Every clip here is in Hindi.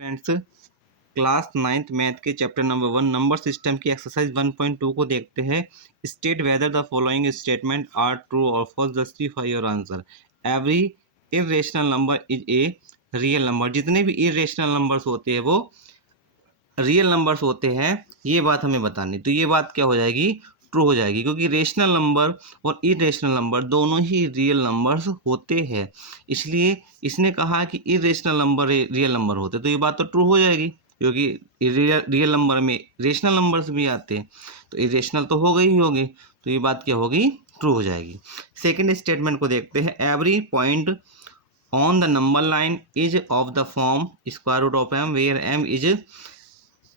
फ्रेंड्स, क्लास 9th मैथ के चैप्टर नंबर 1 नंबर सिस्टम की एक्सरसाइज 1.2 को देखते हैं। State whether the following statement are true और false, justify your answer. Every irrational number is a real number. जितने भी इरेशनल नंबर्स होते हैं वो रियल नंबर्स होते हैं, ये बात हमें बतानी। तो ये बात क्या हो जाएगी? ट्रू हो जाएगी, क्योंकि रेशनल नंबर और इरेशनल नंबर दोनों ही रियल नंबर्स होते हैं। इसलिए इसने कहा कि इरेशनल नंबर रियल नंबर होते, तो ये बात तो ट्रू हो जाएगी, क्योंकि रियल नंबर में रेशनल नंबर्स भी आते हैं, तो इरेशनल तो हो गई ही होगी, तो ये बात क्या होगी? ट्रू हो जाएगी। सेकेंड स्टेटमेंट को देखते हैं। Every point on the number line is of the form square root of M where M is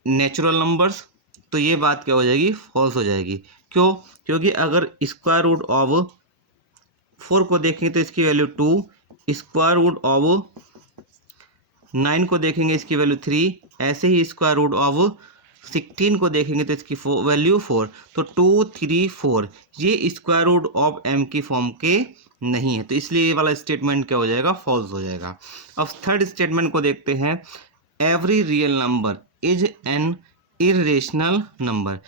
natural numbers. तो ये बात क्या हो जाएगी? फॉल्स हो जाएगी। क्यों? क्योंकि अगर स्क्वायर रूट ऑफ 4 को देखेंगे तो इसकी वैल्यू 2, स्क्वायर रूट ऑफ 9 को देखेंगे इसकी वैल्यू 3, ऐसे ही स्क्वायर रूट ऑफ 16 को देखेंगे तो इसकी वैल्यू 4। तो 2, 3, 4 ये स्क्वायर रूट ऑफ एम की फॉर्म के नहीं है, तो इसलिए ये वाला स्टेटमेंट क्या हो जाएगा? फॉल्स हो जाएगा। अब थर्ड स्टेटमेंट को देखते हैं। Every real number is an irrational number.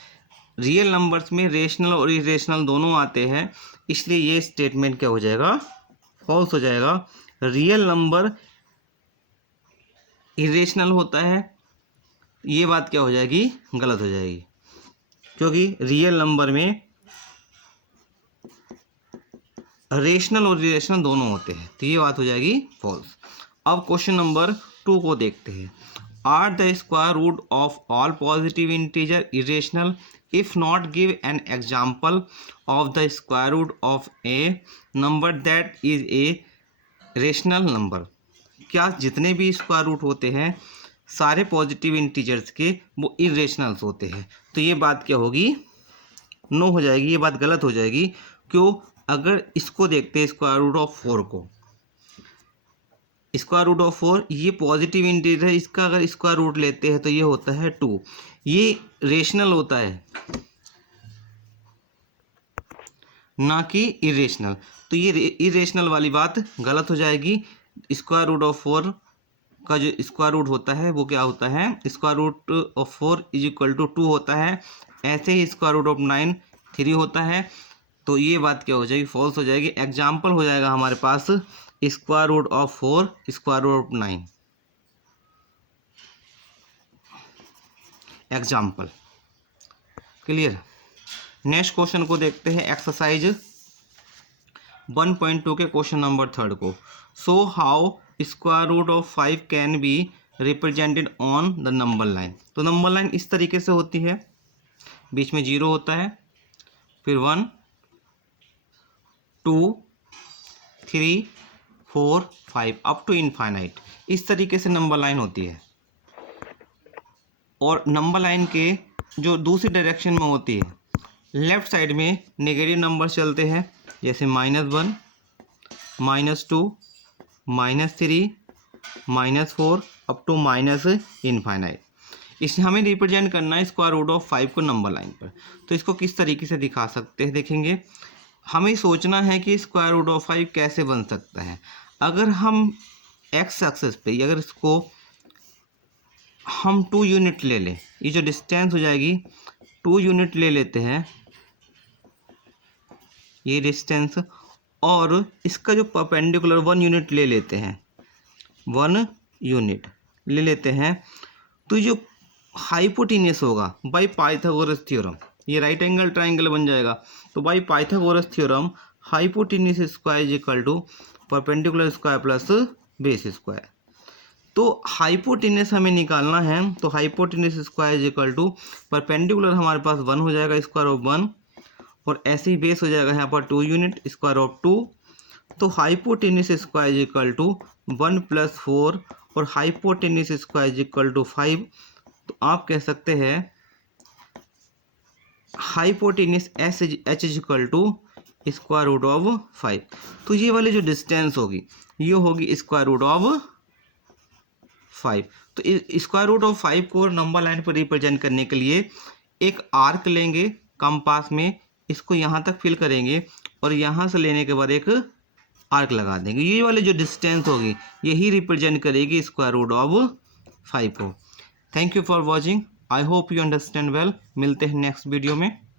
Real numbers में रेशनल और इरेशनल दोनों आते हैं, इसलिए ये स्टेटमेंट क्या हो जाएगा? फॉल्स हो जाएगा। रियल नंबर इरेशनल होता है, ये बात क्या हो जाएगी? गलत हो जाएगी, क्योंकि रियल नंबर में रेशनल और इरेशनल दोनों होते हैं, तो ये बात हो जाएगी फॉल्स। अब क्वेश्चन नंबर 2 को देखते हैं। Are the square root of all positive integer irrational? If not, give an example of the square root of a number that is a rational number. क्या जितने भी स्क्वायर रूट होते हैं सारे पॉजिटिव इंटीजर्स के वो इरेशनल्स होते हैं? तो ये बात क्या होगी? नो हो जाएगी, ये बात गलत हो जाएगी। क्यों? अगर इसको देखते हैं स्क्वायर रूट ऑफ 4 को, स्क्वायर रूट ऑफ 4 ये पॉजिटिव इंटीजर है, इसका अगर स्क्वायर रूट लेते हैं तो ये होता है 2, ये रेशनल होता है ना कि इरेशनल, तो ये इरेशनल वाली बात गलत हो जाएगी। स्क्वायर रूट ऑफ 4 का जो स्क्वायर रूट होता है वो क्या होता है? Square root of 4 is equal to 2 होता है, ऐसे ही स्क्वायर रूट ऑफ 9 3 होता है, तो ये बात क्या हो जाएगी? फॉल्स हो जाएगी। एग्जाम्पल हो जाएगा हमारे पास square root of 4 square root of 9, example. Clear? Next question को देखते हैं, एक्सरसाइज 1.2 के क्वेश्चन नंबर 3 को। So how square root of 5 can be represented on the number line. तो नंबर लाइन इस तरीके से होती है, बीच में 0 होता है, फिर 1 2 3 4 5 अप टू इनफाइनाइट, इस तरीके से नंबर लाइन होती है। और नंबर लाइन के जो दूसरी डायरेक्शन में होती है, लेफ्ट साइड में नेगेटिव नंबर चलते हैं, जैसे -1 -2 -3 -4 अप टू इनफाइनाइट। इसे हमें रिप्रेजेंट करना है स्क्वायर रूट ऑफ 5 को नंबर लाइन पर। तो इसको किस तरीके से दिखा सकते हैं? देखेंगे, हमें सोचना है कि स्क्वायर रूट ऑफ 5 कैसे बन सकता है। अगर हम एक्स एक्सिस पे अगर इसको हम 2 यूनिट ले लें, ये जो डिस्टेंस हो जाएगी 2 यूनिट ले लेते हैं, ये डिस्टेंस, और इसका जो परपेंडिकुलर 1 यूनिट ले लेते हैं, 1 यूनिट ले लेते हैं, तो जो हाइपोटेन्यूस होगा बाय पाइथागोरस थ्योरम, ये राइट एंगल ट्राइंगल बन जाएगा। तो by Pythagoras theorem hypotenuse square is equal to perpendicular square plus base square. तो हाइपोटेन्यूस हमें निकालना है, तो hypotenuse square is equal to perpendicular हमारे पास 1 हो जाएगा, स्क्वायर ऑफ 1, और ऐसे ही बेस हो जाएगा यहाँ पर 2 यूनिट, स्क्वायर ऑफ 2। तो hypotenuse square is equal to 1 + 4 और hypotenuse square is equal to 5। तो आप कह सकते हैं hypotenuse H is equal to square root of 5। तो ये वाली जो डिस्टेंस होगी ये होगी स्क्वायर रूट ऑफ 5। तो स्क्वायर रूट ऑफ 5 को नंबर लाइन पर रिप्रेजेंट करने के लिए एक आर्क लेंगे कंपास में, इसको यहाँ तक फिल करेंगे और यहाँ से लेने के बाद एक आर्क लगा देंगे। ये वाली जो डिस्टेंस होगी यही रिप्रेजेंट करेगी स्क्वायर रूट ऑफ 5 को। Thank you for watching. I hope you understand well. मिलते हैं नेक्स्ट वीडियो में।